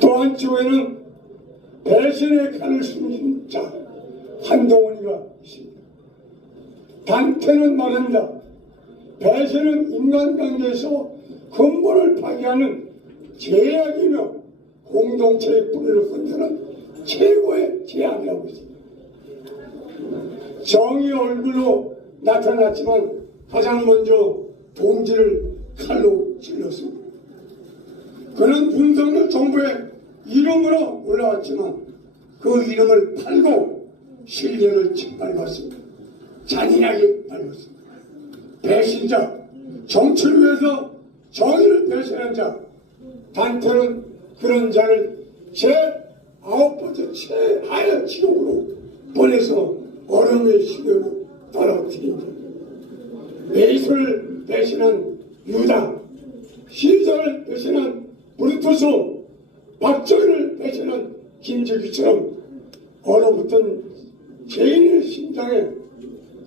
또 한쪽에는 배신의 칼을 숨긴 자 한동훈이가 있습니다. 단테는 말합니다. 배신은 인간관계에서 근본을 파괴하는 제약이며 공동체의 뿌리를 흔드는 최고의 재앙이라고 있습니다. 정의 얼굴로 나타났지만 가장 먼저 동지를 칼로 찔렀습니다. 그는 윤석열 정부의 이름으로 올라왔지만 그 이름을 팔고 신뢰를 짓밟았습니다. 잔인하게 밟았습니다. 배신자, 정치를 위해서 정의를 배신한 자, 단테는 그런 자를 제 아홉 번째 최하의 지옥으로 보내서 얼음의 시대로 떨어뜨린 자. 메이스를 배신한 유다, 시설을 배신한 브루투스, 박정희를 배신한 김재규처럼 얼어붙은 죄인의 심장에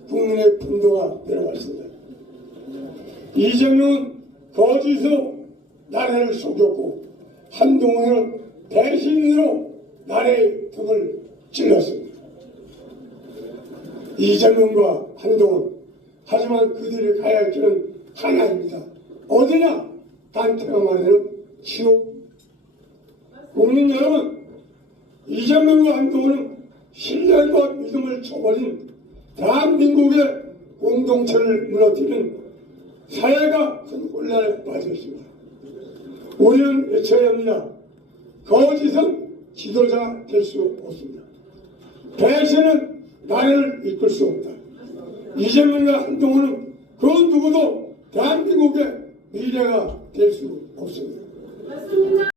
국민의 분노가 내려왔습니다. 이재명은 거짓으로 나라를 속였고 한동훈은 배신으로 나라의 등을 찔렀습니다. 이재명과 한동훈 하지만 그들이 가야 할 길은 하나입니다. 어디냐? 단테가 말하는 지옥. 국민 여러분, 이재명과 한동훈은 신뢰과 믿음을 저버린 대한민국의 공동체를 무너뜨리는 사회가 큰 혼란에 빠졌습니다. 우리는 외쳐야 합니다. 거짓은 지도자 될 수 없습니다. 배신은 나라를 이끌 수 없다. 이재명과 한동훈은 그 누구도 대한민국의 미래가 될 수 없습니다.